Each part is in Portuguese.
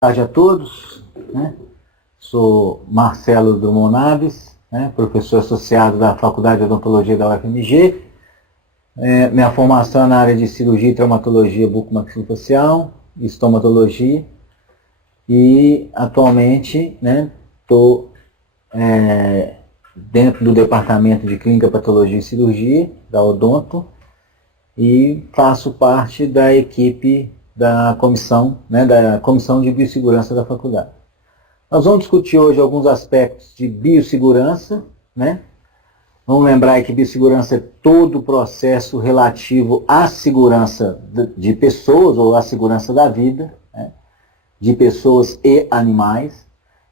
tarde a todos, né? Sou Marcelo Drummond Naves, né? Professor associado da Faculdade de Odontologia da UFMG. Minha formação é na área de cirurgia e traumatologia bucomaxilofacial e estomatologia. E atualmente estou dentro do departamento de clínica, patologia e cirurgia da Odonto e faço parte da equipe da comissão, da comissão de biossegurança da faculdade. Nós vamos discutir hoje alguns aspectos de biossegurança, né? Vamos lembrar que biossegurança é todo o processo relativo à segurança de pessoas ou à segurança da vida, né? De pessoas e animais.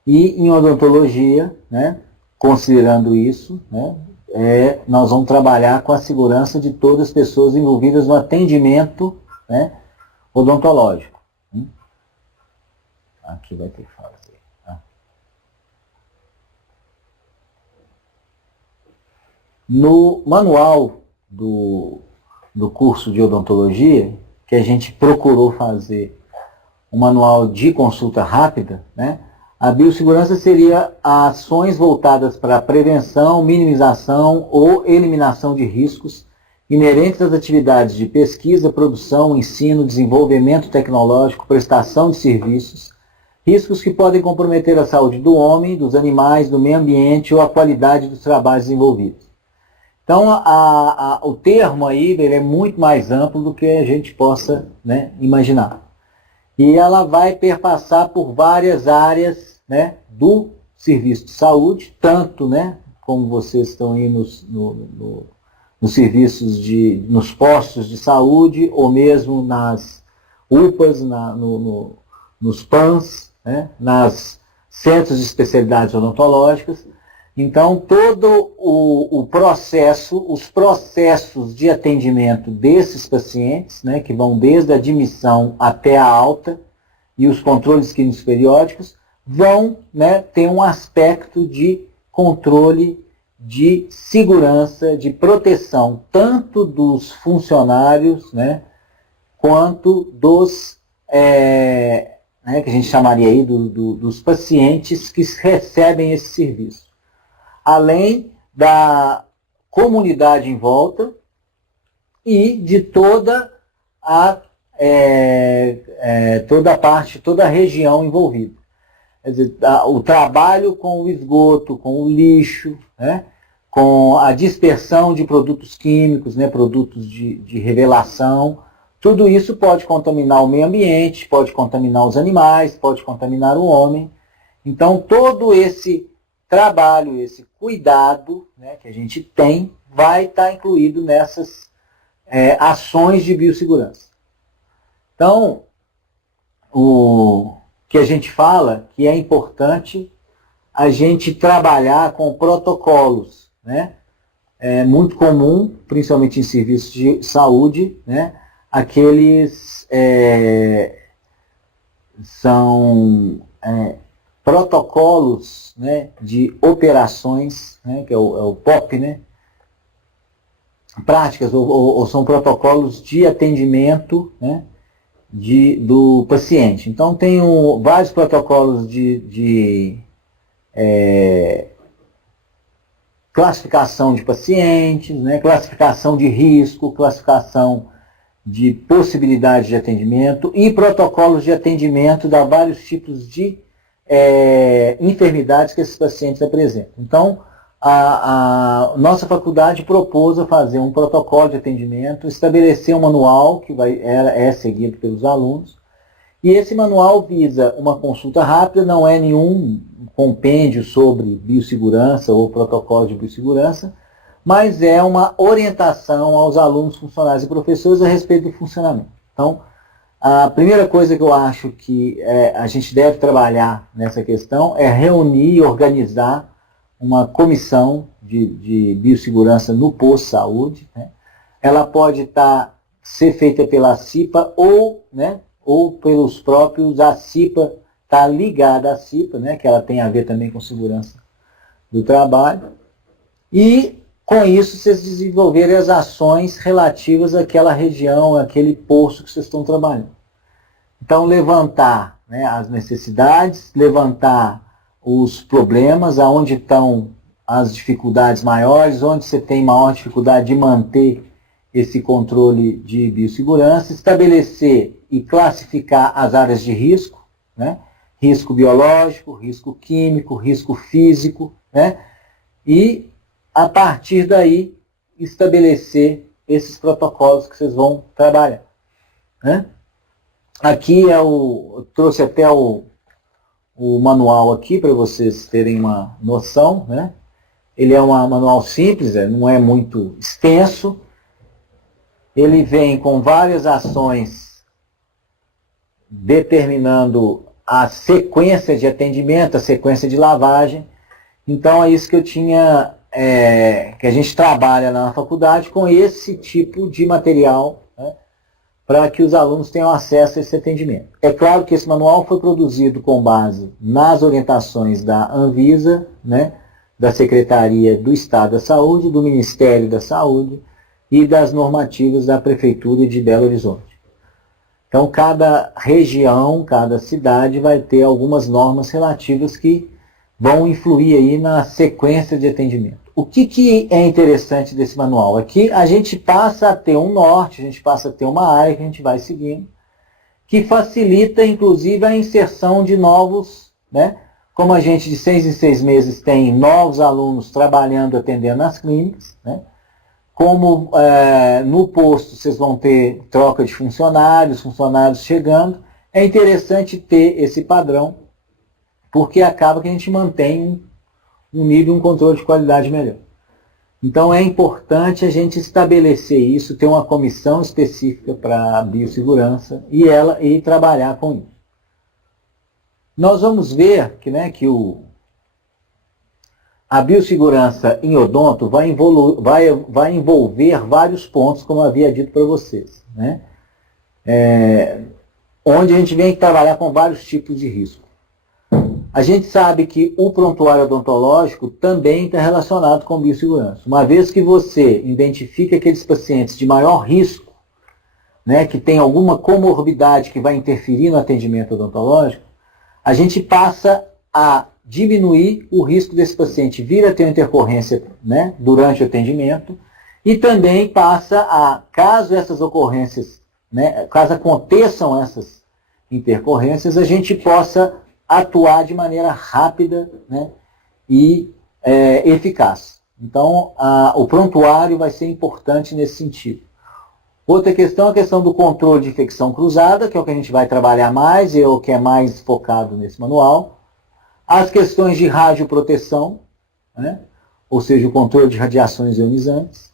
E em odontologia, né? Considerando isso, né? Nós vamos trabalhar com a segurança de todas as pessoas envolvidas no atendimento, né? Odontológico. Aqui vai ter que fazer. No manual do curso de odontologia, que a gente procurou fazer um manual de consulta rápida, né? A biossegurança seria ações voltadas para a prevenção, minimização ou eliminação de riscos inerentes às atividades de pesquisa, produção, ensino, desenvolvimento tecnológico, prestação de serviços, riscos que podem comprometer a saúde do homem, dos animais, do meio ambiente ou a qualidade dos trabalhos desenvolvidos. Então, o termo aí ele é muito mais amplo do que a gente possa, né, imaginar. E ela vai perpassar por várias áreas, né, do serviço de saúde, tanto, né, como vocês estão aí nos serviços nos postos de saúde, ou mesmo nas UPAs, nos PANs, né, nas centros de especialidades odontológicas. Então, todo o processo, os processos de atendimento desses pacientes, né, que vão desde a admissão até a alta, e os controles clínicos periódicos, vão, né, ter um aspecto de controle, de segurança, de proteção, tanto dos funcionários, né, quanto dos, né, que a gente chamaria aí dos pacientes que recebem esse serviço. Além da comunidade em volta e de toda a toda a região envolvida. Quer dizer, o trabalho com o esgoto, com o lixo, né, com a dispersão de produtos químicos, né, produtos de revelação, tudo isso pode contaminar o meio ambiente, pode contaminar os animais, pode contaminar o homem. Então, todo esse trabalho, esse cuidado, né, que a gente tem, vai estar incluído nessas ações de biossegurança. Então, o que a gente fala que é importante a gente trabalhar com protocolos, né? É muito comum, principalmente em serviços de saúde, né? Aqueles são protocolos, né, de operações, né, que é o POP, né, práticas, ou são protocolos de atendimento, né, do paciente. Então, tem vários protocolos de classificação de pacientes, né, classificação de risco, classificação de possibilidade de atendimento e protocolos de atendimento da vários tipos de enfermidades que esses pacientes apresentam. Então, a nossa faculdade propôs a fazer um protocolo de atendimento, estabelecer um manual que é seguido pelos alunos, e esse manual visa uma consulta rápida, não é nenhum compêndio sobre biossegurança ou protocolo de biossegurança, mas é uma orientação aos alunos, funcionários e professores a respeito do funcionamento. Então, a primeira coisa que eu acho que a gente deve trabalhar nessa questão é reunir e organizar uma comissão de biossegurança no posto-saúde, né? Ela pode ser feita pela CIPA ou pelos próprios, a CIPA está ligada à CIPA, né? Que ela tem a ver também com segurança do trabalho. E, com isso, vocês desenvolverem as ações relativas àquela região, àquele posto que vocês estão trabalhando. Então, levantar né, as necessidades, levantar os problemas, aonde estão as dificuldades maiores, onde você tem maior dificuldade de manter esse controle de biossegurança, estabelecer e classificar as áreas de risco, né, risco biológico, risco químico, risco físico, né, e a partir daí estabelecer esses protocolos que vocês vão trabalhar, né? Aqui eu trouxe até o manual aqui para vocês terem uma noção, né? Ele é um manual simples, não é muito extenso. Ele vem com várias ações determinando a sequência de atendimento, a sequência de lavagem. Então é isso que eu tinha, que a gente trabalha na faculdade com esse tipo de material, né, para que os alunos tenham acesso a esse atendimento. É claro que esse manual foi produzido com base nas orientações da Anvisa, né, da Secretaria do Estado da Saúde, do Ministério da Saúde e das normativas da Prefeitura de Belo Horizonte. Então, cada região, cada cidade vai ter algumas normas relativas que vão influir aí na sequência de atendimento. O que é interessante desse manual? Aqui a gente passa a ter um norte, a gente passa a ter uma área que a gente vai seguindo, que facilita, inclusive, a inserção de novos, né? Como a gente de 6 em 6 meses tem novos alunos trabalhando, atendendo nas clínicas, né? Como no posto vocês vão ter troca de funcionários chegando, é interessante ter esse padrão, porque acaba que a gente mantém um nível, um controle de qualidade melhor. Então é importante a gente estabelecer isso, ter uma comissão específica para a biossegurança e trabalhar com isso. Nós vamos ver que, né, que a biossegurança em odonto vai envolver vários pontos, como eu havia dito para vocês, né? Onde a gente vem trabalhar com vários tipos de risco. A gente sabe que o prontuário odontológico também está relacionado com biossegurança. Uma vez que você identifica aqueles pacientes de maior risco, né, que tem alguma comorbidade que vai interferir no atendimento odontológico, a gente passa a diminuir o risco desse paciente vir a ter uma intercorrência, né, durante o atendimento, e também passa a, caso essas ocorrências, né, caso aconteçam essas intercorrências, a gente possa atuar de maneira rápida, né, e eficaz. Então, o prontuário vai ser importante nesse sentido. Outra questão é a questão do controle de infecção cruzada, que é o que a gente vai trabalhar mais, e é o que é mais focado nesse manual. As questões de radioproteção, né, ou seja, o controle de radiações ionizantes.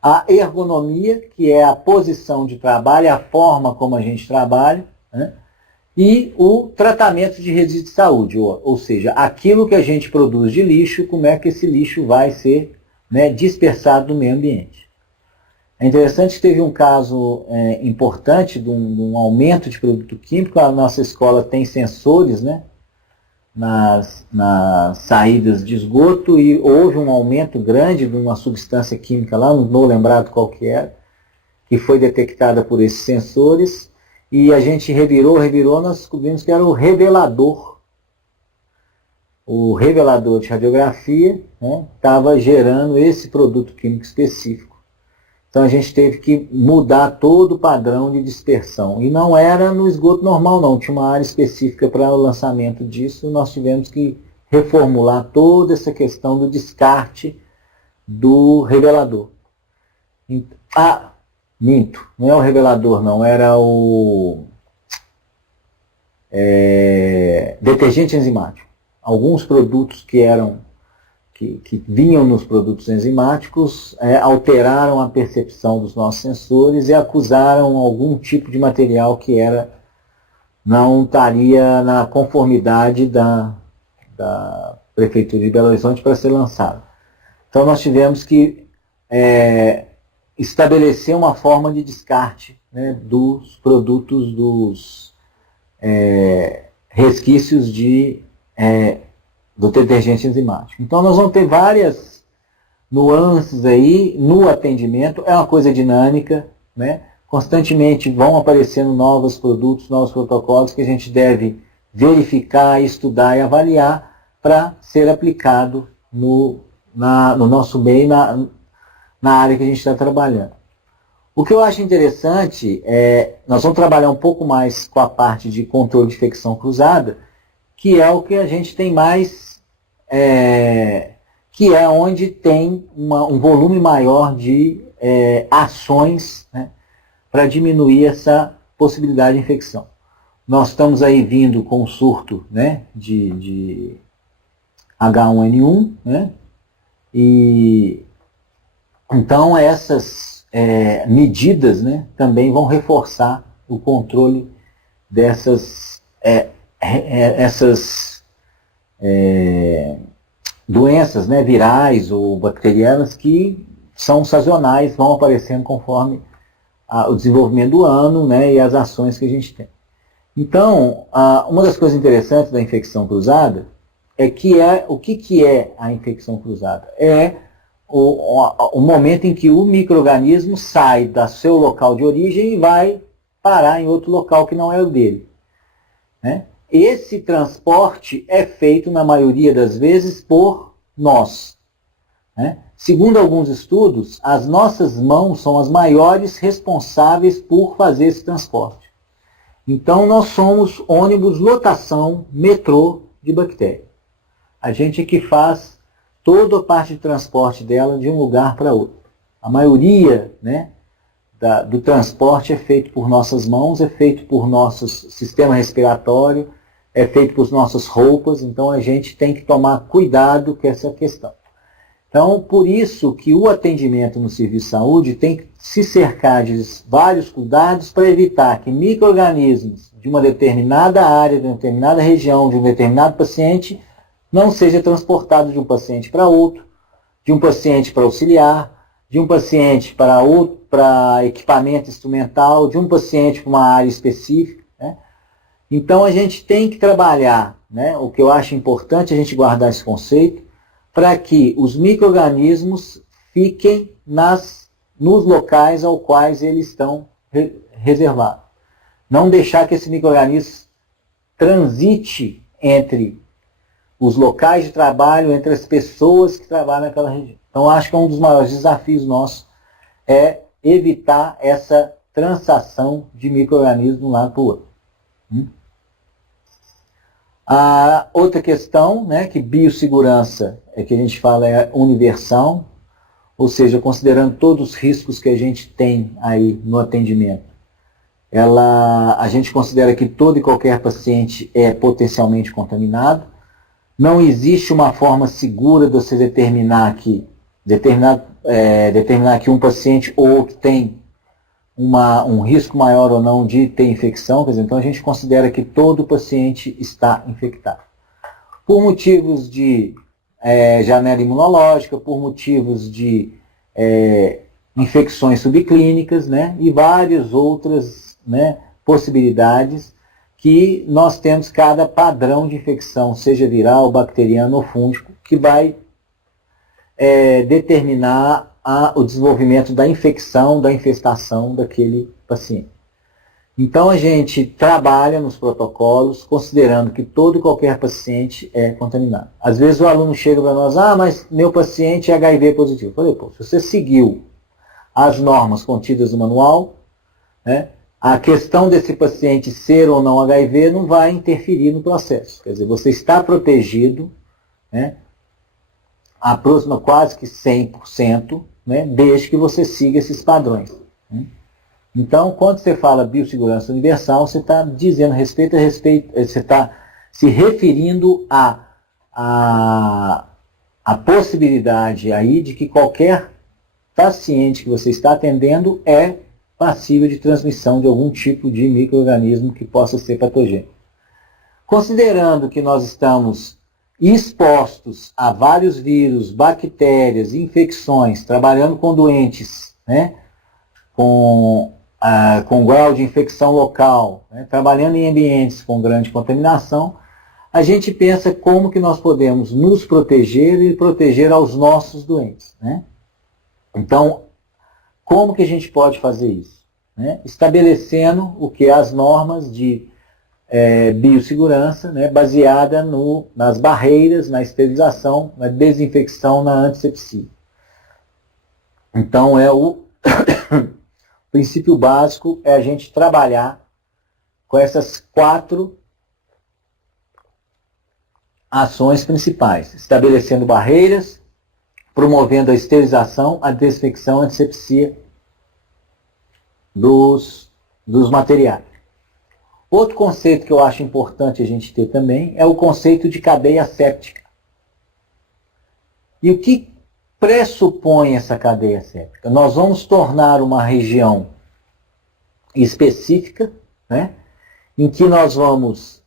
A ergonomia, que é a posição de trabalho, a forma como a gente trabalha, né, e o tratamento de resíduos de saúde, ou seja, aquilo que a gente produz de lixo, como é que esse lixo vai ser, né, dispersado no meio ambiente. É interessante que teve um caso importante de um aumento de produto químico. A nossa escola tem sensores, né, nas saídas de esgoto, e houve um aumento grande de uma substância química lá, não estou lembrado qual que era, que foi detectada por esses sensores. E a gente revirou, nós descobrimos que era o revelador. O revelador de radiografia, né, estava gerando esse produto químico específico. Então a gente teve que mudar todo o padrão de dispersão. E não era no esgoto normal, não. Tinha uma área específica para o lançamento disso. Nós tivemos que reformular toda essa questão do descarte do revelador. Minto, não é o revelador, não, era o detergente enzimático. Alguns produtos que vinham nos produtos enzimáticos alteraram a percepção dos nossos sensores e acusaram algum tipo de material que não estaria na conformidade da Prefeitura de Belo Horizonte para ser lançado. Então nós tivemos que estabelecer uma forma de descarte, né, dos produtos, dos resquícios do detergente enzimático. Então nós vamos ter várias nuances aí no atendimento. É uma coisa dinâmica, né? constantemente vão aparecendo novos produtos, novos protocolos que a gente deve verificar, estudar e avaliar para ser aplicado no nosso meio, na área que a gente está trabalhando. O que eu acho interessante nós vamos trabalhar um pouco mais com a parte de controle de infecção cruzada, que é o que a gente tem mais, que é onde tem um volume maior de ações, né, para diminuir essa possibilidade de infecção. Nós estamos aí vindo com um surto, né, de H1N1, né, e então essas medidas, né, também vão reforçar o controle dessas doenças, né, virais ou bacterianas que são sazonais, vão aparecendo conforme o desenvolvimento do ano, né, e as ações que a gente tem. Então, uma das coisas interessantes da infecção cruzada é que o que é a infecção cruzada? É o momento em que o micro-organismo sai do seu local de origem e vai parar em outro local que não é o dele, né? Esse transporte é feito, na maioria das vezes, por nós, né? Segundo alguns estudos, as nossas mãos são as maiores responsáveis por fazer esse transporte. Então, nós somos ônibus lotação, metrô de bactéria. A gente é que faz toda a parte de transporte dela de um lugar para outro. A maioria, né, do transporte é feito por nossas mãos, é feito por nosso sistema respiratório, é feito por nossas roupas, então a gente tem que tomar cuidado com essa questão. Então, por isso que o atendimento no serviço de saúde tem que se cercar de vários cuidados para evitar que micro-organismos de uma determinada área, de uma determinada região, de um determinado paciente, não seja transportado de um paciente para outro, de um paciente para auxiliar, de um paciente para outro, para equipamento instrumental, de um paciente para uma área específica, né? Então a gente tem que trabalhar, né? O que eu acho importante a gente guardar esse conceito, para que os micro-organismos fiquem nos locais aos quais eles estão reservados. Não deixar que esse micro-organismo transite entre os locais de trabalho, entre as pessoas que trabalham naquela região. Então, acho que um dos maiores desafios nossos é evitar essa transação de micro-organismos de um lado para o outro. A outra questão, né, que biossegurança que a gente fala é universal, ou seja, considerando todos os riscos que a gente tem aí no atendimento. A gente considera que todo e qualquer paciente é potencialmente contaminado. Não existe uma forma segura de você determinar que um paciente ou que tem um risco maior ou não de ter infecção. Quer dizer, então a gente considera que todo paciente está infectado. Por motivos de janela imunológica, por motivos de infecções subclínicas, né, e várias outras, né, possibilidades que nós temos cada padrão de infecção, seja viral, bacteriano ou fúngico, que vai determinar o desenvolvimento da infecção, da infestação daquele paciente. Então a gente trabalha nos protocolos considerando que todo e qualquer paciente é contaminado. Às vezes o aluno chega para nós, mas meu paciente é HIV positivo. Eu falei, se você seguiu as normas contidas no manual, né, a questão desse paciente ser ou não HIV não vai interferir no processo. Quer dizer, você está protegido, né, aproxima quase que 100%, né, desde que você siga esses padrões. Né? Então, quando você fala biossegurança universal, você está dizendo você está se referindo à possibilidade aí de que qualquer paciente que você está atendendo é passível de transmissão de algum tipo de micro-organismo que possa ser patogênico. Considerando que nós estamos expostos a vários vírus, bactérias, infecções, trabalhando com doentes, né, com grau de infecção local, né, trabalhando em ambientes com grande contaminação, a gente pensa como que nós podemos nos proteger e proteger aos nossos doentes. Né? Então, como que a gente pode fazer isso? né, estabelecendo o que? As normas de biossegurança, né, baseada nas barreiras, na esterilização, na desinfecção, na antisepsia. Então, o princípio básico é a gente trabalhar com essas 4 ações principais, estabelecendo barreiras, promovendo a esterilização, a desinfecção, a antisepsia dos materiais. Outro conceito que eu acho importante a gente ter também é o conceito de cadeia séptica. E o que pressupõe essa cadeia séptica? Nós vamos tornar uma região específica, né, em que nós vamos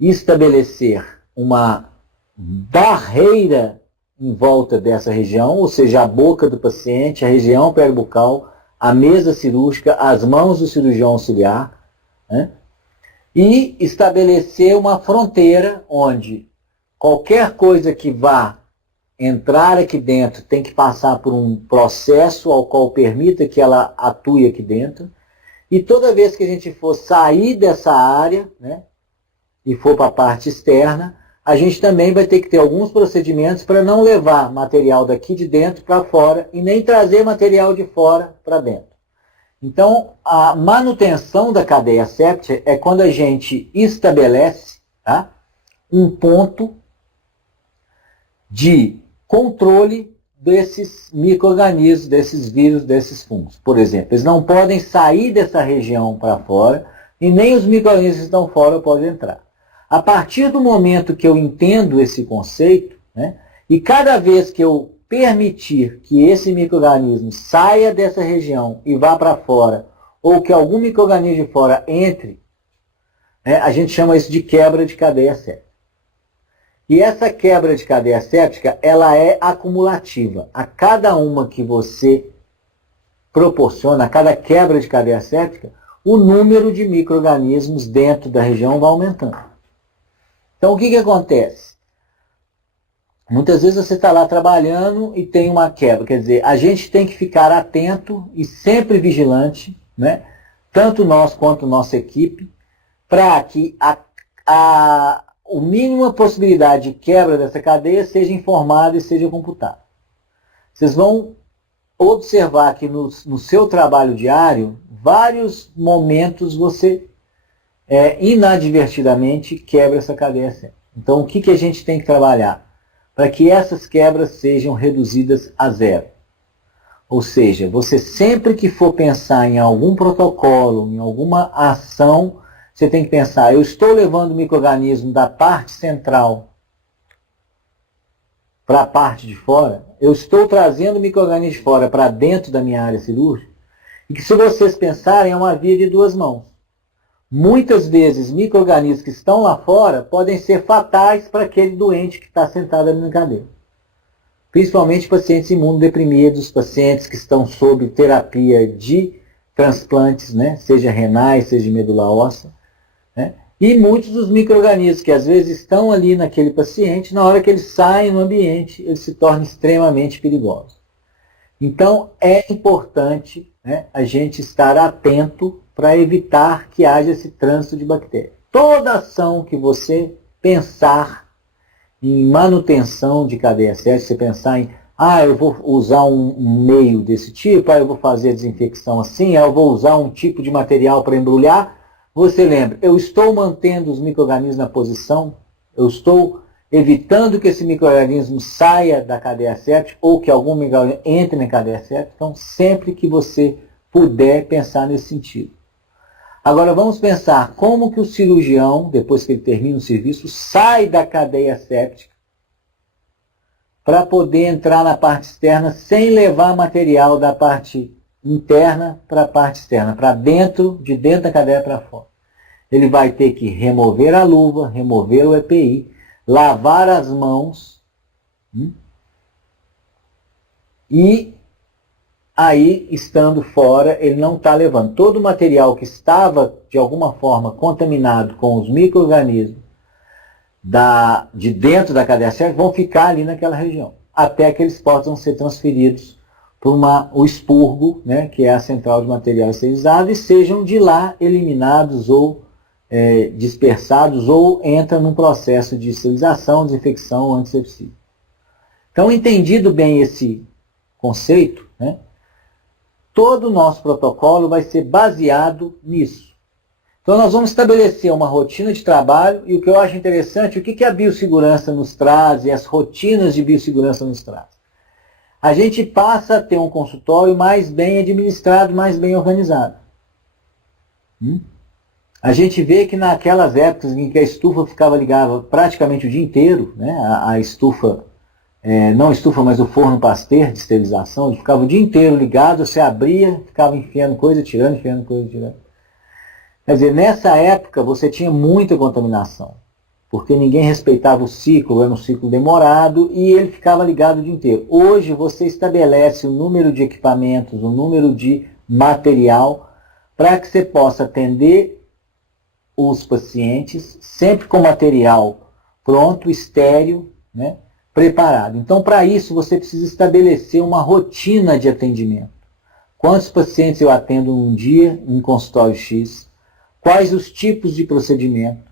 estabelecer uma barreira em volta dessa região, ou seja, a boca do paciente, a região peribucal, a mesa cirúrgica, as mãos do cirurgião auxiliar, né, e estabelecer uma fronteira onde qualquer coisa que vá entrar aqui dentro tem que passar por um processo ao qual permita que ela atue aqui dentro, e toda vez que a gente for sair dessa área, né, e for para a parte externa, a gente também vai ter que ter alguns procedimentos para não levar material daqui de dentro para fora e nem trazer material de fora para dentro. Então, a manutenção da cadeia séptica é quando a gente estabelece, tá, um ponto de controle desses micro-organismos, desses vírus, desses fungos. Por exemplo, eles não podem sair dessa região para fora e nem os micro-organismos que estão fora podem entrar. A partir do momento que eu entendo esse conceito, né, e cada vez que eu permitir que esse micro-organismo saia dessa região e vá para fora, ou que algum micro-organismo de fora entre, né, a gente chama isso de quebra de cadeia séptica. E essa quebra de cadeia séptica, ela é acumulativa. A cada uma que você proporciona, a cada quebra de cadeia séptica, o número de micro-organismos dentro da região vai aumentando. Então, o que acontece? Muitas vezes você está lá trabalhando e tem uma quebra. Quer dizer, a gente tem que ficar atento e sempre vigilante, né? Tanto nós quanto nossa equipe, para que a mínima possibilidade de quebra dessa cadeia seja informada e seja computada. Vocês vão observar que no seu trabalho diário, vários momentos você inadvertidamente quebra essa cadeia séptica. Então, o que a gente tem que trabalhar? Para que essas quebras sejam reduzidas a zero. Ou seja, você sempre que for pensar em algum protocolo, em alguma ação, você tem que pensar, eu estou levando o micro-organismo da parte central para a parte de fora, eu estou trazendo o micro-organismo de fora para dentro da minha área cirúrgica, e que se vocês pensarem, é uma via de duas mãos. Muitas vezes, micro-organismos que estão lá fora podem ser fatais para aquele doente que está sentado ali na cadeira. Principalmente pacientes imunodeprimidos, pacientes que estão sob terapia de transplantes, né, seja renais, seja de medula óssea, né, e muitos dos micro-organismos que às vezes estão ali naquele paciente, na hora que eles saem no ambiente, eles se tornam extremamente perigosos. Então, é importante, né, a gente estar atento para evitar que haja esse trânsito de bactérias. Toda ação que você pensar em manutenção de cadeia séptica, você pensar em, eu vou usar um meio desse tipo, eu vou fazer a desinfecção assim, eu vou usar um tipo de material para embrulhar, você lembra, eu estou mantendo os micro-organismos na posição, eu estou evitando que esse micro-organismo saia da cadeia séptica ou que algum micro-organismo entre na cadeia séptica. Então, sempre que você puder pensar nesse sentido. Agora, vamos pensar como que o cirurgião, depois que ele termina o serviço, sai da cadeia séptica para poder entrar na parte externa sem levar material da parte interna para a parte externa, para dentro, de dentro da cadeia para fora. Ele vai ter que remover a luva, remover o EPI, lavar as mãos e aí, estando fora, ele não está levando. Todo o material que estava, de alguma forma, contaminado com os micro-organismos de dentro da cadeia séptica vão ficar ali naquela região, até que eles possam ser transferidos o expurgo, né, que é a central de material esterilizado, e sejam de lá eliminados ou dispersados, ou entram num processo de esterilização, desinfecção ou antisepsia. Então, entendido bem esse conceito, né, todo o nosso protocolo vai ser baseado nisso. Então, nós vamos estabelecer uma rotina de trabalho, e o que eu acho interessante, o que a biossegurança nos traz, e as rotinas de biossegurança nos traz. A gente passa a ter um consultório mais bem administrado, mais bem organizado. A gente vê que naquelas épocas em que a estufa ficava ligada praticamente o dia inteiro, né, a estufa, não a estufa, mas o forno Pasteur de esterilização, ele ficava o dia inteiro ligado, você abria, ficava enfiando coisa, tirando, enfiando coisa, tirando. Quer dizer, nessa época você tinha muita contaminação, porque ninguém respeitava o ciclo, era um ciclo demorado, e ele ficava ligado o dia inteiro. Hoje você estabelece o número de equipamentos, o número de material, para que você possa atender os pacientes, sempre com material pronto, estéril, né, preparado. Então, para isso, você precisa estabelecer uma rotina de atendimento. Quantos pacientes eu atendo num dia em consultório X? Quais os tipos de procedimento?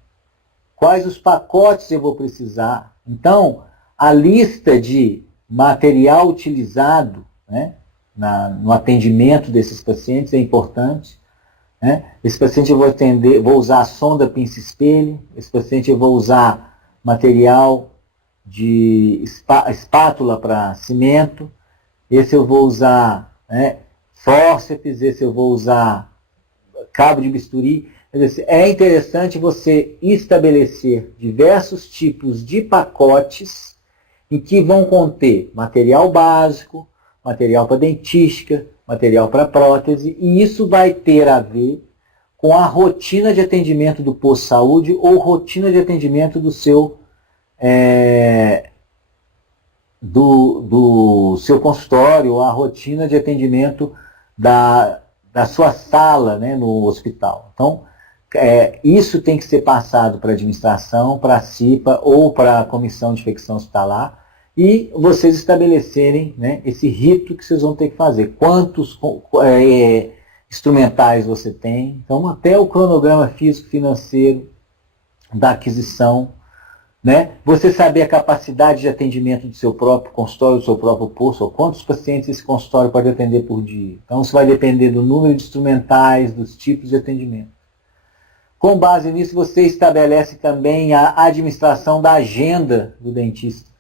Quais os pacotes eu vou precisar? Então, a lista de material utilizado, né, no atendimento desses pacientes é importante. Esse paciente eu vou usar a sonda pinça-espelho, esse paciente eu vou usar material de espátula para cimento, esse eu vou usar fórceps, esse eu vou usar cabo de bisturi. É interessante você estabelecer diversos tipos de pacotes em que vão conter material básico, material para dentística, material para prótese, e isso vai ter a ver com a rotina de atendimento do posto de saúde ou rotina de atendimento do seu, do seu consultório, ou a rotina de atendimento da sua sala, né, no hospital. Então, isso tem que ser passado para a administração, para a CIPA ou para a Comissão de Infecção Hospitalar, e vocês estabelecerem, né, esse rito que vocês vão ter que fazer. Quantos instrumentais você tem. Então, até o cronograma físico-financeiro da aquisição, né? Você saber a capacidade de atendimento do seu próprio consultório, do seu próprio posto, ou quantos pacientes esse consultório pode atender por dia. Então, isso vai depender do número de instrumentais, dos tipos de atendimento. Com base nisso, você estabelece também a administração da agenda do dentista.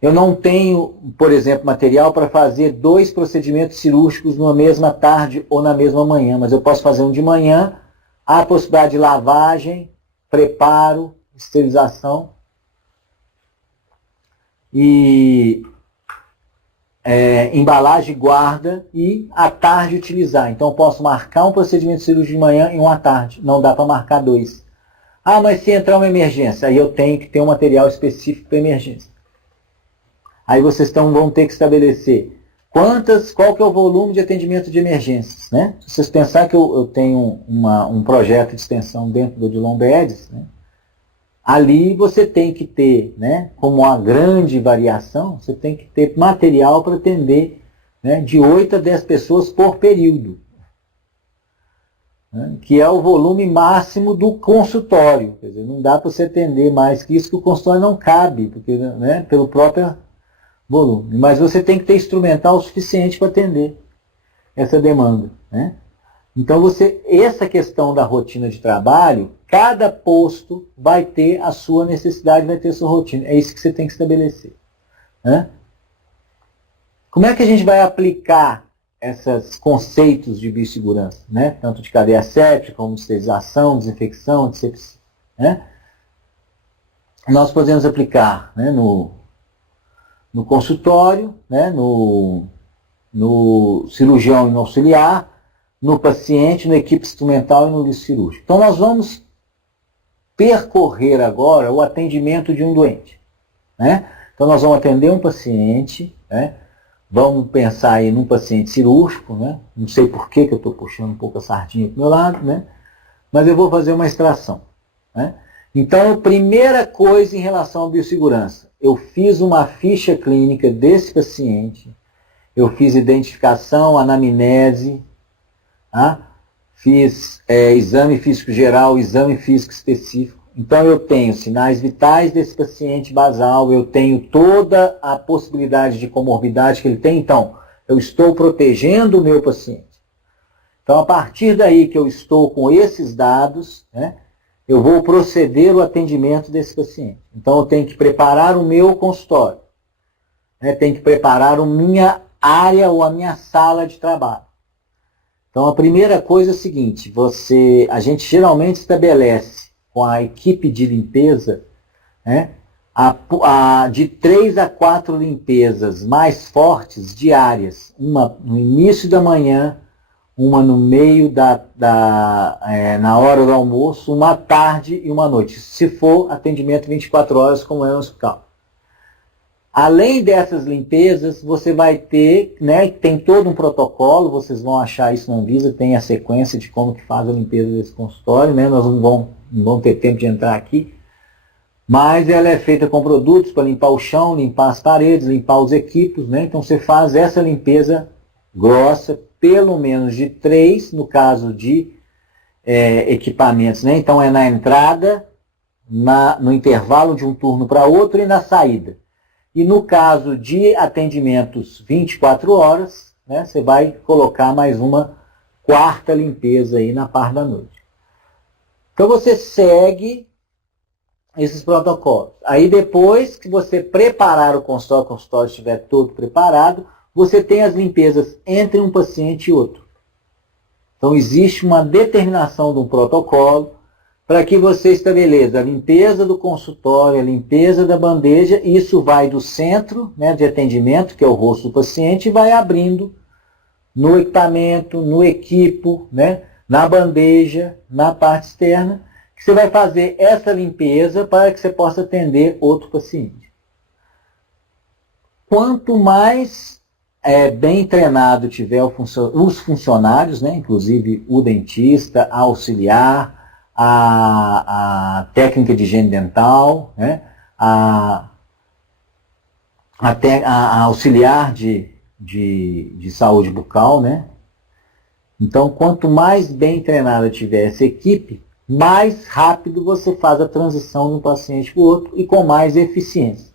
Eu não tenho, por exemplo, material para fazer 2 procedimentos cirúrgicos numa mesma tarde ou na mesma manhã, mas eu posso fazer um de manhã, há a possibilidade de lavagem, preparo, esterilização e embalagem e guarda, e à tarde utilizar. Então eu posso marcar um procedimento cirúrgico de manhã e um à tarde, não dá para marcar 2. Ah, mas se entrar uma emergência, aí eu tenho que ter um material específico para emergência. Aí vocês vão ter que estabelecer qual que é o volume de atendimento de emergências. Né? Se vocês pensarem que eu tenho um projeto de extensão dentro do Odilon Bedes, né? Ali você tem que ter, né, como uma grande variação, você tem que ter material para atender, né, de 8 a 10 pessoas por período, né, que é o volume máximo do consultório. Quer dizer, não dá para você atender mais que isso, que o consultório não cabe, porque, né, pelo próprio volume. Mas você tem que ter instrumental suficiente para atender essa demanda. Né? Então, essa questão da rotina de trabalho, cada posto vai ter a sua necessidade, vai ter a sua rotina. É isso que você tem que estabelecer. Né? Como é que a gente vai aplicar esses conceitos de biossegurança? Né? Tanto de cadeia séptica, como de esterilização, desinfecção, antisepsia. Né? Nós podemos aplicar, né, no consultório, né, no cirurgião e no auxiliar, no paciente, na equipe instrumental e no lixo cirúrgico. Então nós vamos percorrer agora o atendimento de um doente. Né? Então nós vamos atender um paciente, né? Vamos pensar aí num paciente cirúrgico, né? Não sei por que eu estou puxando um pouco a sardinha para o meu lado, né? Mas eu vou fazer uma extração. Né? Então, a primeira coisa em relação à biossegurança, eu fiz uma ficha clínica desse paciente, eu fiz identificação, anamnese, tá? Fiz exame físico geral, exame físico específico. Então eu tenho sinais vitais desse paciente basal, eu tenho toda a possibilidade de comorbidade que ele tem, então eu estou protegendo o meu paciente. Então a partir daí que eu estou com esses dados, né, eu vou proceder o atendimento desse paciente. Então eu tenho que preparar o meu consultório, né, tenho que preparar a minha área ou a minha sala de trabalho. Então a primeira coisa é o seguinte, a gente geralmente estabelece com a equipe de limpeza, né, de 3 a 4 limpezas mais fortes diárias, uma no início da manhã, uma no meio na hora do almoço, uma à tarde e uma à noite, se for atendimento 24 horas como é no hospital. Além dessas limpezas, você vai ter, né, tem todo um protocolo, vocês vão achar isso na Anvisa, tem a sequência de como que faz a limpeza desse consultório, né, nós não vamos ter tempo de entrar aqui, mas ela é feita com produtos para limpar o chão, limpar as paredes, limpar os equipos, né, então você faz essa limpeza grossa, pelo menos de 3, no caso de equipamentos, né, então é na entrada, no intervalo de um turno para outro e na saída. E no caso de atendimentos 24 horas, né, você vai colocar mais uma 4ª limpeza aí na parte da noite. Então você segue esses protocolos. Aí depois que você preparar o consultório estiver todo preparado, você tem as limpezas entre um paciente e outro. Então existe uma determinação de um protocolo para que você estabeleça a limpeza do consultório, a limpeza da bandeja, e isso vai do centro, né, de atendimento, que é o rosto do paciente, e vai abrindo no equipamento, no equipo, né, na bandeja, na parte externa, que você vai fazer essa limpeza para que você possa atender outro paciente. Quanto mais bem treinado tiver os funcionários, né, inclusive o dentista, a auxiliar, a técnica de higiene dental, né, a auxiliar de saúde bucal, né? Então, quanto mais bem treinada tiver essa equipe, mais rápido você faz a transição de um paciente para o outro e com mais eficiência.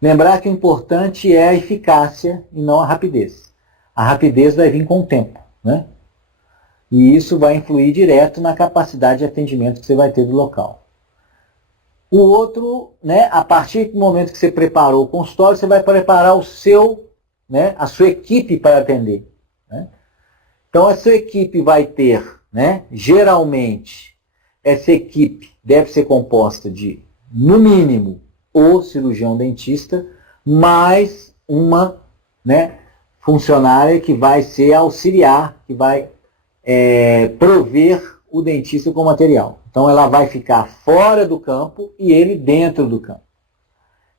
Lembrar que o importante é a eficácia e não a rapidez. A rapidez vai vir com o tempo, né? E isso vai influir direto na capacidade de atendimento que você vai ter do local. O outro, né, a partir do momento que você preparou o consultório, você vai preparar a sua equipe para atender, né? Então, essa equipe vai ter, né, geralmente, essa equipe deve ser composta de, no mínimo, o cirurgião dentista, mais uma, né, funcionária que vai ser auxiliar, que vai prover o dentista com material. Então ela vai ficar fora do campo e ele dentro do campo.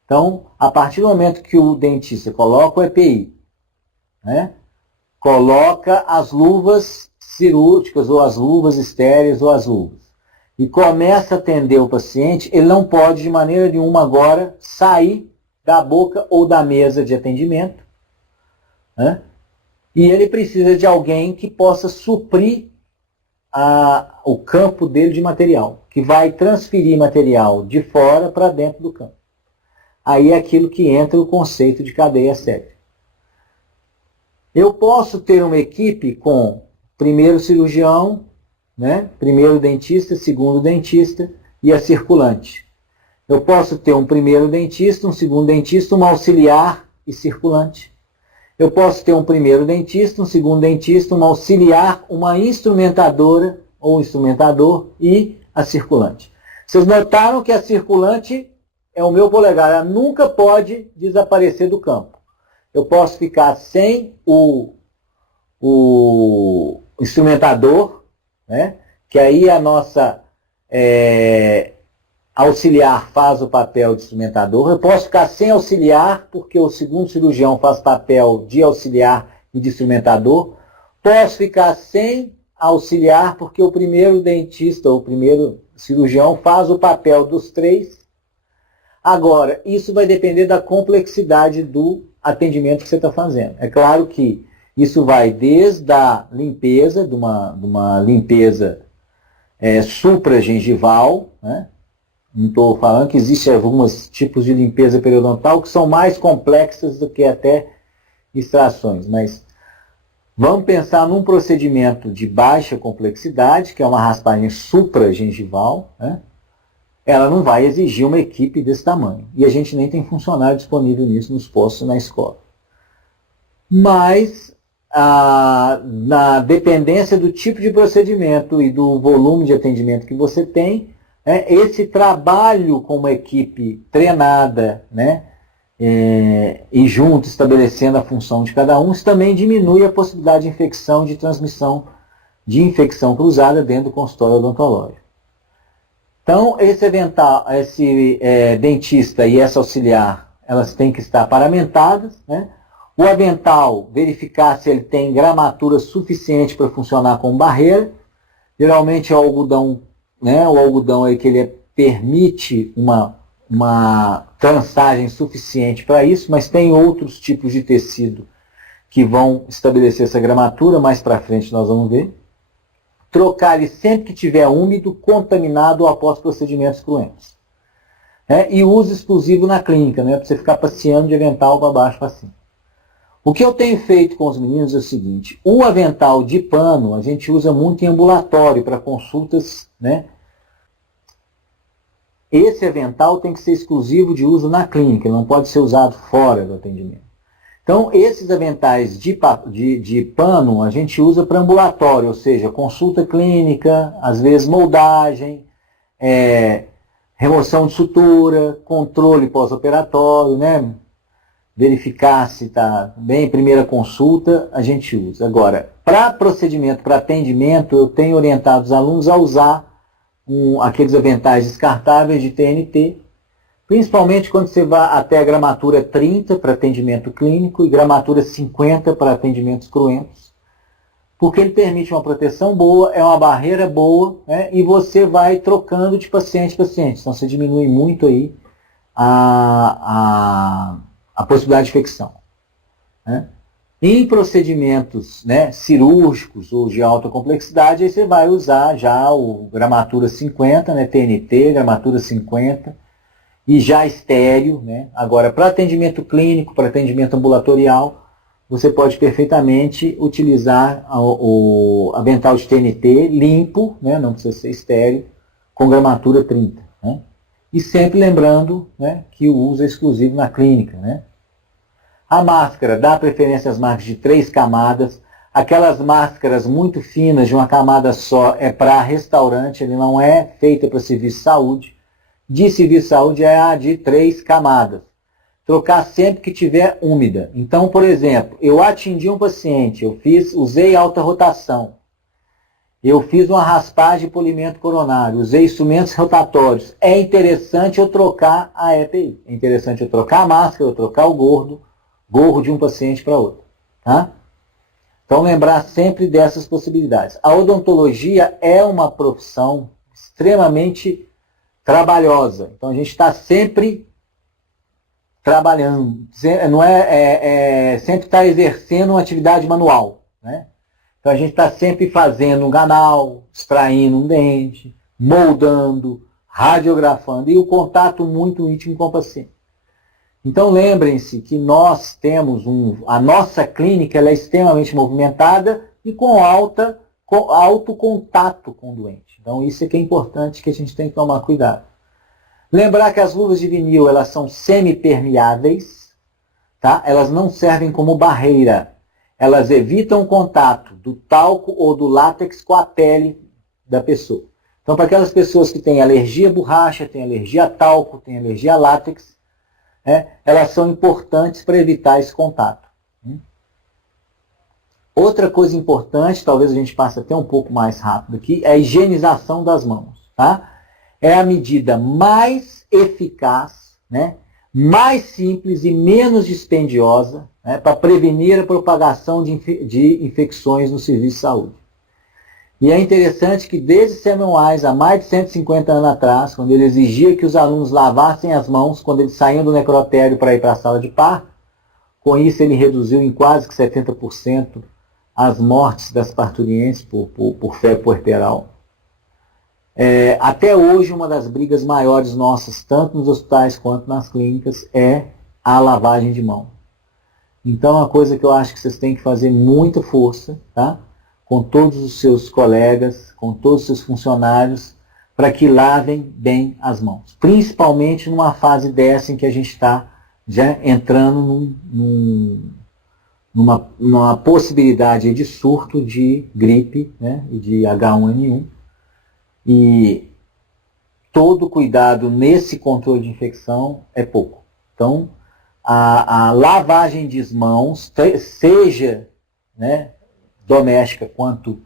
Então, a partir do momento que o dentista coloca o EPI, né, coloca as luvas cirúrgicas ou as luvas estéreis ou as luvas, e começa a atender o paciente, ele não pode de maneira nenhuma agora sair da boca ou da mesa de atendimento, né? E ele precisa de alguém que possa suprir o campo dele de material, que vai transferir material de fora para dentro do campo. Aí é aquilo que entra o conceito de cadeia séptica. Eu posso ter uma equipe com primeiro cirurgião, né, primeiro dentista, segundo dentista e a circulante. Eu posso ter um primeiro dentista, um segundo dentista, uma auxiliar e circulante. Eu posso ter um primeiro dentista, um segundo dentista, uma auxiliar, uma instrumentadora ou instrumentador e a circulante. Vocês notaram que a circulante é o meu polegar, ela nunca pode desaparecer do campo. Eu posso ficar sem o instrumentador, né, que aí a nossa auxiliar faz o papel de instrumentador. Eu posso ficar sem auxiliar, porque o segundo cirurgião faz papel de auxiliar e de instrumentador. Posso ficar sem auxiliar, porque o primeiro dentista, ou o primeiro cirurgião, faz o papel dos 3. Agora, isso vai depender da complexidade do atendimento que você está fazendo. É claro que isso vai desde a limpeza, de uma limpeza supragengival, né? Não estou falando que existem alguns tipos de limpeza periodontal que são mais complexas do que até extrações, mas vamos pensar num procedimento de baixa complexidade, que é uma raspagem supragengival, né? Ela não vai exigir uma equipe desse tamanho. E a gente nem tem funcionário disponível nisso nos postos na escola. Mas, na dependência do tipo de procedimento e do volume de atendimento que você tem, esse trabalho com uma equipe treinada, né, e junto estabelecendo a função de cada um, isso também diminui a possibilidade de infecção, de transmissão de infecção cruzada dentro do consultório odontológico. Então, esse dentista e essa auxiliar, elas têm que estar paramentadas, né? O avental, verificar se ele tem gramatura suficiente para funcionar como barreira. Geralmente é o algodão, né? O algodão aí que ele permite uma trançagem suficiente para isso, mas tem outros tipos de tecido que vão estabelecer essa gramatura, mais para frente nós vamos ver. Trocar ele sempre que tiver úmido, contaminado ou após procedimentos cruentos. E uso exclusivo na clínica, né, para você ficar passeando de avental para baixo para cima. O que eu tenho feito com os meninos é o seguinte: o avental de pano a gente usa muito em ambulatório para consultas, né? Esse avental tem que ser exclusivo de uso na clínica, não pode ser usado fora do atendimento. Então, esses aventais de pano a gente usa para ambulatório, ou seja, consulta clínica, às vezes moldagem, remoção de sutura, controle pós-operatório, né? Verificar se está bem, primeira consulta, a gente usa. Agora, para procedimento, para atendimento, eu tenho orientado os alunos a usar aqueles aventais descartáveis de TNT, principalmente quando você vai até a gramatura 30 para atendimento clínico e gramatura 50 para atendimentos cruentos, porque ele permite uma proteção boa, é uma barreira boa, né, e você vai trocando de paciente para paciente. Então você diminui muito aí a possibilidade de infecção. Né? Em procedimentos, né, cirúrgicos ou de alta complexidade, aí você vai usar já o gramatura 50, né, TNT, gramatura 50, e já estéreo, né? Agora, para atendimento clínico, para atendimento ambulatorial, você pode perfeitamente utilizar o avental de TNT limpo, né? Não precisa ser estéreo, com gramatura 30. Né? E sempre lembrando, né, que o uso é exclusivo na clínica. Né? A máscara, dá preferência às máscaras de 3 camadas. Aquelas máscaras muito finas, de uma camada só, é para restaurante, ele não é feita para serviço de saúde. De serviço de saúde é a de 3 camadas. Trocar sempre que tiver úmida. Então, por exemplo, eu atendi um paciente, usei alta rotação. Eu fiz uma raspagem de polimento coronário, usei instrumentos rotatórios. É interessante eu trocar a EPI. É interessante eu trocar a máscara, eu trocar o gorro de um paciente para outro. Tá? Então, lembrar sempre dessas possibilidades. A odontologia é uma profissão extremamente trabalhosa. Então a gente está sempre trabalhando, não sempre está exercendo uma atividade manual. Né? Então a gente está sempre fazendo um canal, extraindo um dente, moldando, radiografando e o contato muito íntimo com o paciente. Então lembrem-se que nós temos a nossa clínica ela é extremamente movimentada e com alto contato com o doente. Então isso é que é importante, que a gente tem que tomar cuidado. Lembrar que as luvas de vinil elas são semipermeáveis, tá? Elas não servem como barreira. Elas evitam o contato do talco ou do látex com a pele da pessoa. Então para aquelas pessoas que têm alergia à borracha, têm alergia a talco, têm alergia a látex, elas são importantes para evitar esse contato. Outra coisa importante, talvez a gente passe até um pouco mais rápido aqui, é a higienização das mãos. Tá? É a medida mais eficaz, né, mais simples e menos dispendiosa, né, para prevenir a propagação de infecções no serviço de saúde. E é interessante que desde Semmelweis, há mais de 150 anos atrás, quando ele exigia que os alunos lavassem as mãos quando eles saíam do necrotério para ir para a sala de parto, com isso ele reduziu em quase que 70% as mortes das parturientes por febre puerperal. Até hoje, uma das brigas maiores nossas, tanto nos hospitais quanto nas clínicas, é a lavagem de mão. Então, é uma coisa que eu acho que vocês têm que fazer muita força, tá? Com todos os seus colegas, com todos os seus funcionários, para que lavem bem as mãos. Principalmente numa fase dessa em que a gente está já entrando numa possibilidade de surto de gripe, né, e de H1N1. E todo cuidado nesse controle de infecção é pouco. Então, a lavagem de mãos, seja, né, doméstica quanto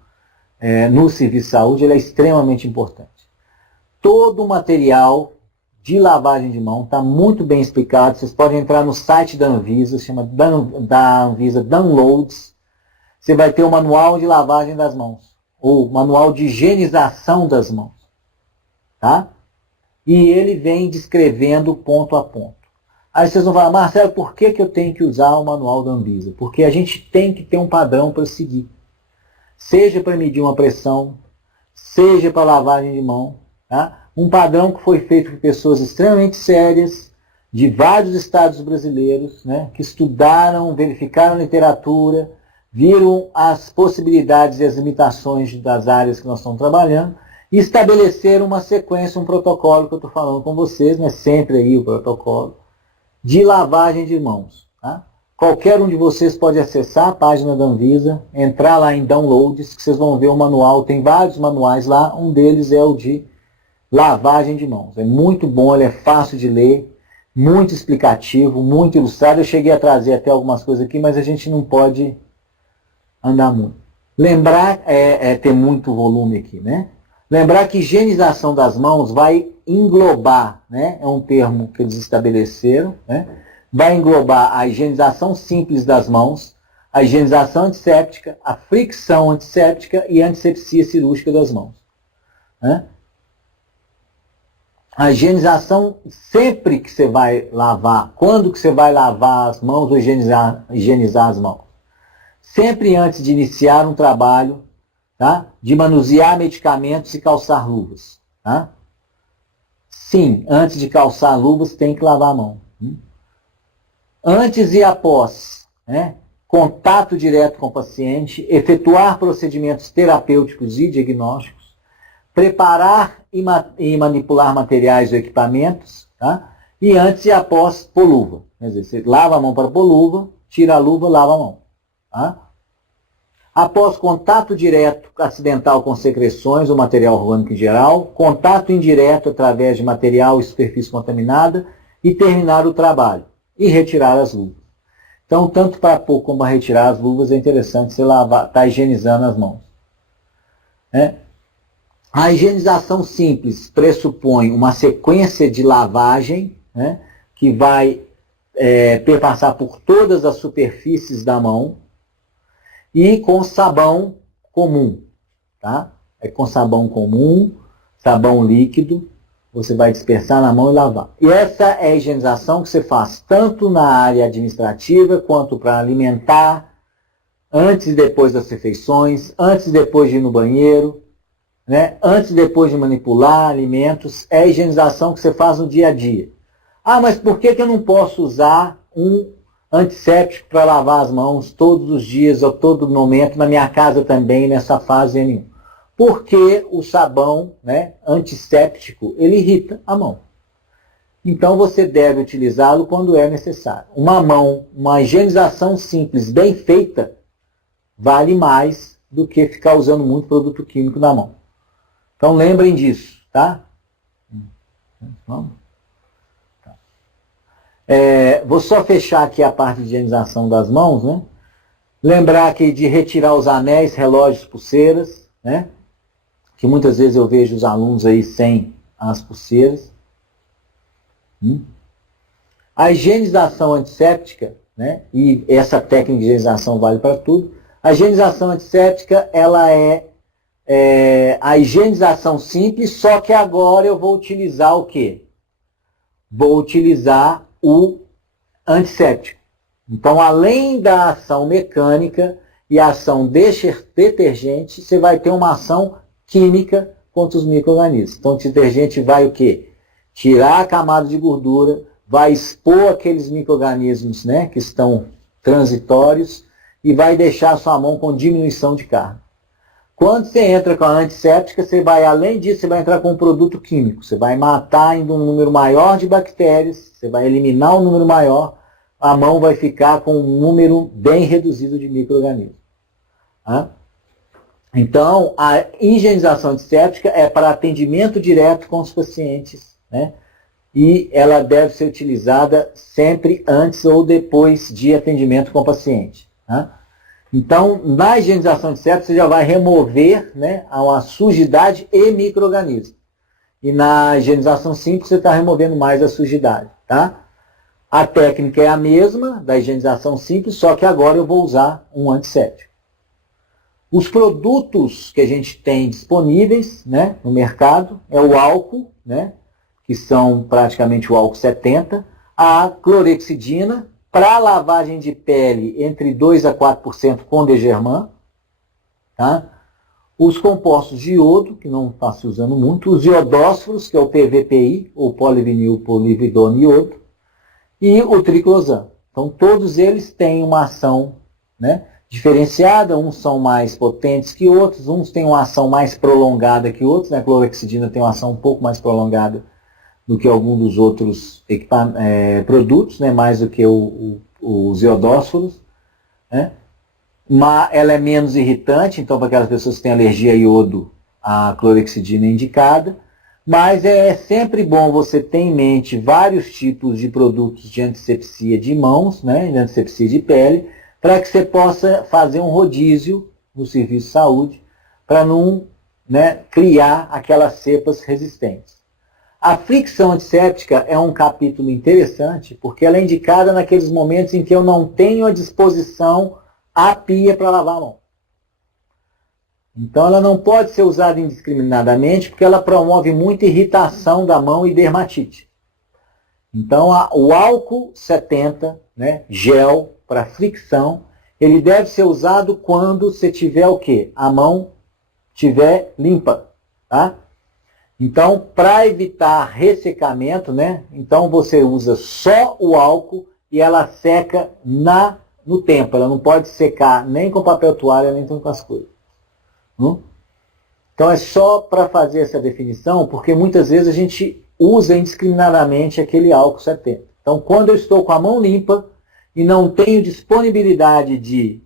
no serviço de saúde, ela é extremamente importante. Todo o material de lavagem de mão está muito bem explicado. Vocês podem entrar no site da Anvisa, chama da Anvisa Downloads. Você vai ter o manual de lavagem das mãos, ou manual de higienização das mãos. Tá? E ele vem descrevendo ponto a ponto. Aí vocês vão falar, Marcelo, por que eu tenho que usar o manual da Anvisa? Porque a gente tem que ter um padrão para seguir. Seja para medir uma pressão, seja para lavagem de mão. Tá? Um padrão que foi feito por pessoas extremamente sérias, de vários estados brasileiros, né, que estudaram, verificaram a literatura, viram as possibilidades e as limitações das áreas que nós estamos trabalhando, e estabeleceram uma sequência, um protocolo que eu estou falando com vocês, né, sempre aí o protocolo, de lavagem de mãos. Tá? Qualquer um de vocês pode acessar a página da Anvisa, entrar lá em Downloads, que vocês vão ver o manual, tem vários manuais lá, um deles é o de lavagem de mãos. É muito bom, ele é fácil de ler, muito explicativo, muito ilustrado. Eu cheguei a trazer até algumas coisas aqui, mas a gente não pode andar muito. Lembrar, ter muito volume aqui, né? Lembrar que higienização das mãos vai englobar, né? É um termo que eles estabeleceram, né? Vai englobar a higienização simples das mãos, a higienização antisséptica, a fricção antisséptica e a antisepsia cirúrgica das mãos. Né? A higienização, sempre que você vai lavar, quando que você vai lavar as mãos ou higienizar as mãos? Sempre antes de iniciar um trabalho, tá? De manusear medicamentos e calçar luvas. Tá? Sim, antes de calçar luvas tem que lavar a mão. Antes e após, né? Contato direto com o paciente, efetuar procedimentos terapêuticos e diagnósticos, preparar e manipular materiais ou equipamentos, tá? E antes e após pôr luva. Quer dizer, você lava a mão para pôr luva, tira a luva, lava a mão. Tá? Após contato direto acidental com secreções ou material orgânico em geral, contato indireto através de material e superfície contaminada e terminar o trabalho e retirar as luvas. Então, tanto para pôr como para retirar as luvas é interessante você estar higienizando as mãos. Né? A higienização simples pressupõe uma sequência de lavagem, né, que vai perpassar por todas as superfícies da mão e com sabão comum. Tá? Com sabão comum, sabão líquido, você vai dispersar na mão e lavar. E essa é a higienização que você faz tanto na área administrativa quanto para alimentar, antes e depois das refeições, antes e depois de ir no banheiro, né? Antes e depois de manipular alimentos. É a higienização que você faz no dia a dia. Ah, mas por que eu não posso usar um antisséptico para lavar as mãos todos os dias, ou todo momento, na minha casa também, nessa fase nenhuma? Porque o sabão, né, antisséptico, ele irrita a mão. Então você deve utilizá-lo quando é necessário. Uma higienização simples, bem feita, vale mais do que ficar usando muito produto químico na mão. Então lembrem disso, tá? Vamos? Tá. Vou só fechar aqui a parte de higienização das mãos, né? Lembrar aqui de retirar os anéis, relógios, pulseiras, né? Que muitas vezes eu vejo os alunos aí sem as pulseiras. A higienização antisséptica, né? E essa técnica de higienização vale para tudo. A higienização antisséptica, ela é a higienização simples, só que agora eu vou utilizar o quê? Vou utilizar o antisséptico. Então, além da ação mecânica e a ação detergente, você vai ter uma ação química contra os micro-organismos. Então, o detergente vai o quê? Tirar a camada de gordura, vai expor aqueles micro-organismos, né, que estão transitórios e vai deixar a sua mão com diminuição de carga. Quando você entra com a antisséptica, você vai, além disso, você vai entrar com um produto químico. Você vai matar ainda um número maior de bactérias, você vai eliminar um número maior, a mão vai ficar com um número bem reduzido de micro-organismos. Tá? Então, a higienização antisséptica é para atendimento direto com os pacientes, né? E ela deve ser utilizada sempre antes ou depois de atendimento com o paciente. Tá? Então, na higienização antisséptica, você já vai remover, né, a sujidade e micro-organismos. E na higienização simples, você está removendo mais a sujidade. Tá? A técnica é a mesma da higienização simples, só que agora eu vou usar um antisséptico. Os produtos que a gente tem disponíveis, né, no mercado é o álcool, né, que são praticamente o álcool 70, a clorexidina, para lavagem de pele entre 2 a 4% com Degerman, tá? Os compostos de iodo, que não está se usando muito, os iodósforos, que é o PVPI, ou polivinil polividona iodo, e o triclosan. Então, todos eles têm uma ação, né, diferenciada, uns são mais potentes que outros, uns têm uma ação mais prolongada que outros, né? A clorexidina tem uma ação um pouco mais prolongada do que algum dos outros produtos, né? Mais do que os iodósforos, né? Mas ela é menos irritante, então para aquelas pessoas que têm alergia a iodo, a clorexidina é indicada, mas é sempre bom você ter em mente vários tipos de produtos de antisepsia de mãos, né? De antisepsia de pele, para que você possa fazer um rodízio no serviço de saúde, para não, né, criar aquelas cepas resistentes. A fricção antisséptica é um capítulo interessante, porque ela é indicada naqueles momentos em que eu não tenho à disposição a pia para lavar a mão. Então ela não pode ser usada indiscriminadamente, porque ela promove muita irritação da mão e dermatite. Então o álcool 70, né, gel, para fricção, ele deve ser usado quando você tiver o quê? A mão estiver limpa, tá? Então, para evitar ressecamento, né? Então você usa só o álcool e ela seca no tempo. Ela não pode secar nem com papel toalha, nem com as coisas. Então é só para fazer essa definição, porque muitas vezes a gente usa indiscriminadamente aquele álcool 70. Então, quando eu estou com a mão limpa, e não tenho disponibilidade de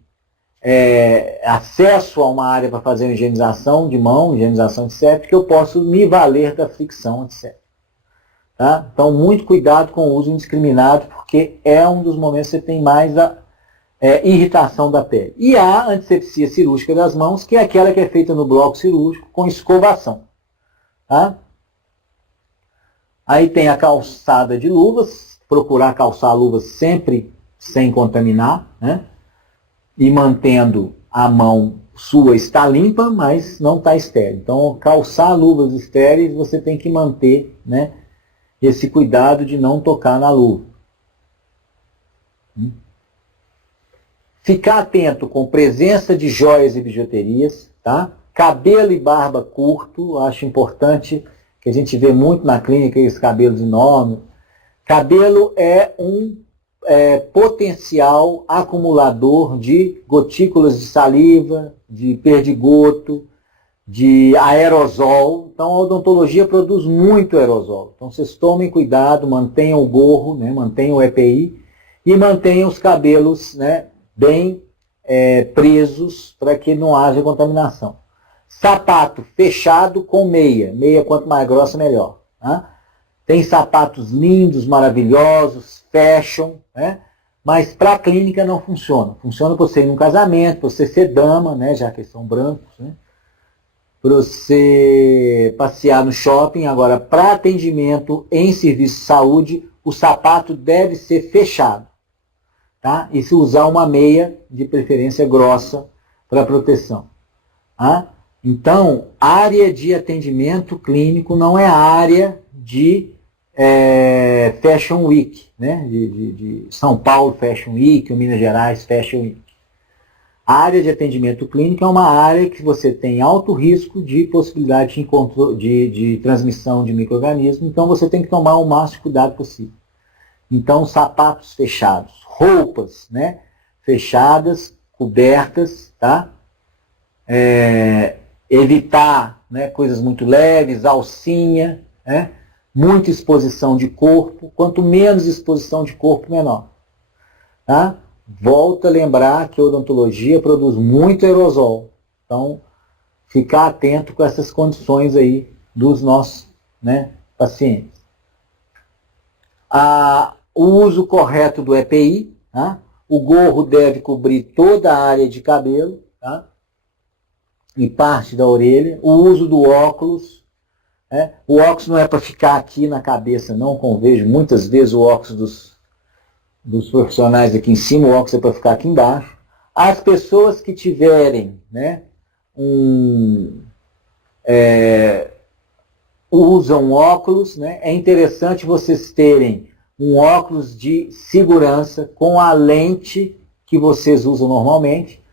acesso a uma área para fazer uma higienização de mão, higienização antisséptica, eu posso me valer da fricção antisséptica. Tá? Então, muito cuidado com o uso indiscriminado, porque é um dos momentos que você tem mais a irritação da pele. E a antisepsia cirúrgica das mãos, que é aquela que é feita no bloco cirúrgico com escovação. Tá? Aí tem a calçada de luvas, procurar calçar luvas sempre sem contaminar, né? E mantendo a mão sua está limpa, mas não está estéril. Então, calçar luvas estéreis, você tem que manter, né, esse cuidado de não tocar na luva. Ficar atento com presença de joias e bijuterias, tá? Cabelo e barba curto, acho importante, que a gente vê muito na clínica, esses cabelos enormes. Cabelo é um potencial acumulador de gotículas de saliva, de perdigoto, de aerosol. Então a odontologia produz muito aerosol. Então vocês tomem cuidado, mantenham o gorro, né, mantenham o EPI e mantenham os cabelos, né, bem presos para que não haja contaminação. Sapato fechado com meia. Meia quanto mais grossa melhor. Tá? Tem sapatos lindos, maravilhosos, fashion, né? Mas para a clínica não funciona. Funciona para você ir num casamento, para você ser dama, né? Já que eles são brancos, né? Para você passear no shopping. Agora, para atendimento em serviço de saúde, o sapato deve ser fechado. Tá? E se usar uma meia, de preferência grossa, para proteção. Tá? Então, área de atendimento clínico não é área de Fashion Week, né? de São Paulo Fashion Week, ou Minas Gerais Fashion Week. A área de atendimento clínico é uma área que você tem alto risco de possibilidade de transmissão de micro-organismos, então você tem que tomar o máximo cuidado possível. Então, sapatos fechados, roupas, né, fechadas, cobertas, tá? Evitar, né, coisas muito leves, alcinha, né, muita exposição de corpo. Quanto menos exposição de corpo, menor. Tá? Volta a lembrar que a odontologia produz muito aerosol. Então, ficar atento com essas condições aí dos nossos, né, pacientes. O uso correto do EPI, tá? O gorro deve cobrir toda a área de cabelo, tá? E parte da orelha. O uso do óculos, né? O óculos não é para ficar aqui na cabeça, não, como vejo muitas vezes o óculos dos profissionais aqui em cima, o óculos é para ficar aqui embaixo. As pessoas que tiverem, né, usam óculos, né, é interessante vocês terem um óculos de segurança com a lente que vocês usam normalmente,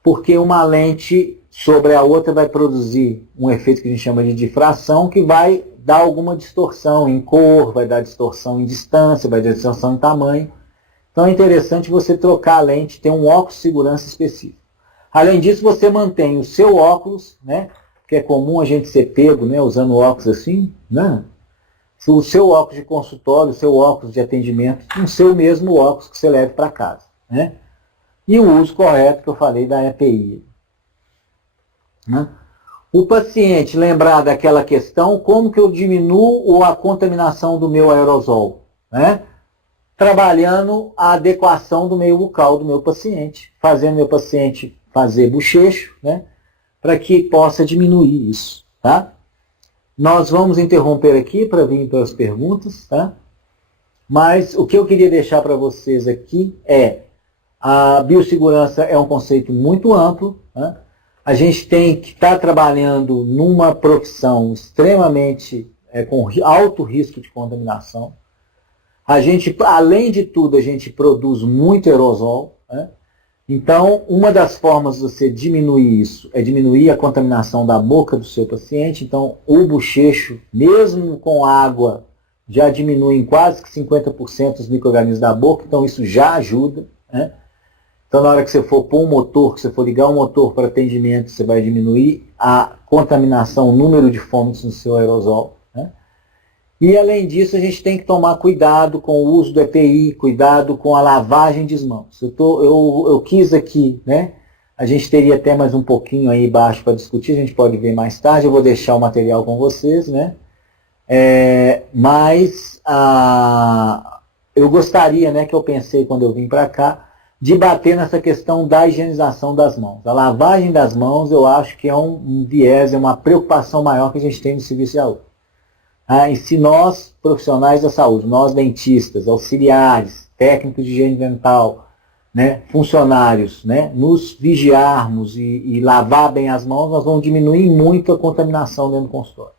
porque uma lente sobre a outra vai produzir um efeito que a gente chama de difração, que vai dar alguma distorção em cor, vai dar distorção em distância, vai dar distorção em tamanho. Então é interessante você trocar a lente, ter um óculos de segurança específico. Além disso, você mantém o seu óculos, né, que é comum a gente ser pego, né, usando óculos assim, né? O seu óculos de consultório, o seu óculos de atendimento, o seu mesmo óculos que você leve para casa, né? E o uso correto que eu falei da EPI. Né? O paciente lembrar daquela questão, como que eu diminuo a contaminação do meu aerosol? Né? Trabalhando a adequação do meio bucal do meu paciente, fazendo meu paciente fazer bochecho, né? Para que possa diminuir isso. Tá? Nós vamos interromper aqui para vir para as perguntas, tá? Mas o que eu queria deixar para vocês aqui é: a biossegurança é um conceito muito amplo, né? A gente tem que estar trabalhando numa profissão extremamente com alto risco de contaminação. A gente, além de tudo, a gente produz muito aerosol, né? Então, uma das formas de você diminuir isso é diminuir a contaminação da boca do seu paciente. Então, o bochecho, mesmo com água, já diminui em quase que 50% os micro-organismos da boca, então isso já ajuda, né? Então, na hora que você for pôr um motor, que você for ligar um motor para atendimento, você vai diminuir a contaminação, o número de fômitos no seu aerosol, né? E, além disso, a gente tem que tomar cuidado com o uso do EPI, cuidado com a lavagem de mãos. Eu quis aqui, né? A gente teria até mais um pouquinho aí embaixo para discutir, a gente pode ver mais tarde, eu vou deixar o material com vocês, né? Eu gostaria, né, que eu pensei quando eu vim para cá, de bater nessa questão da higienização das mãos. A lavagem das mãos, eu acho que é um viés, é uma preocupação maior que a gente tem no serviço de saúde. E se nós, profissionais da saúde, nós dentistas, auxiliares, técnicos de higiene dental, né, funcionários, né, nos vigiarmos e lavar bem as mãos, nós vamos diminuir muito a contaminação dentro do consultório.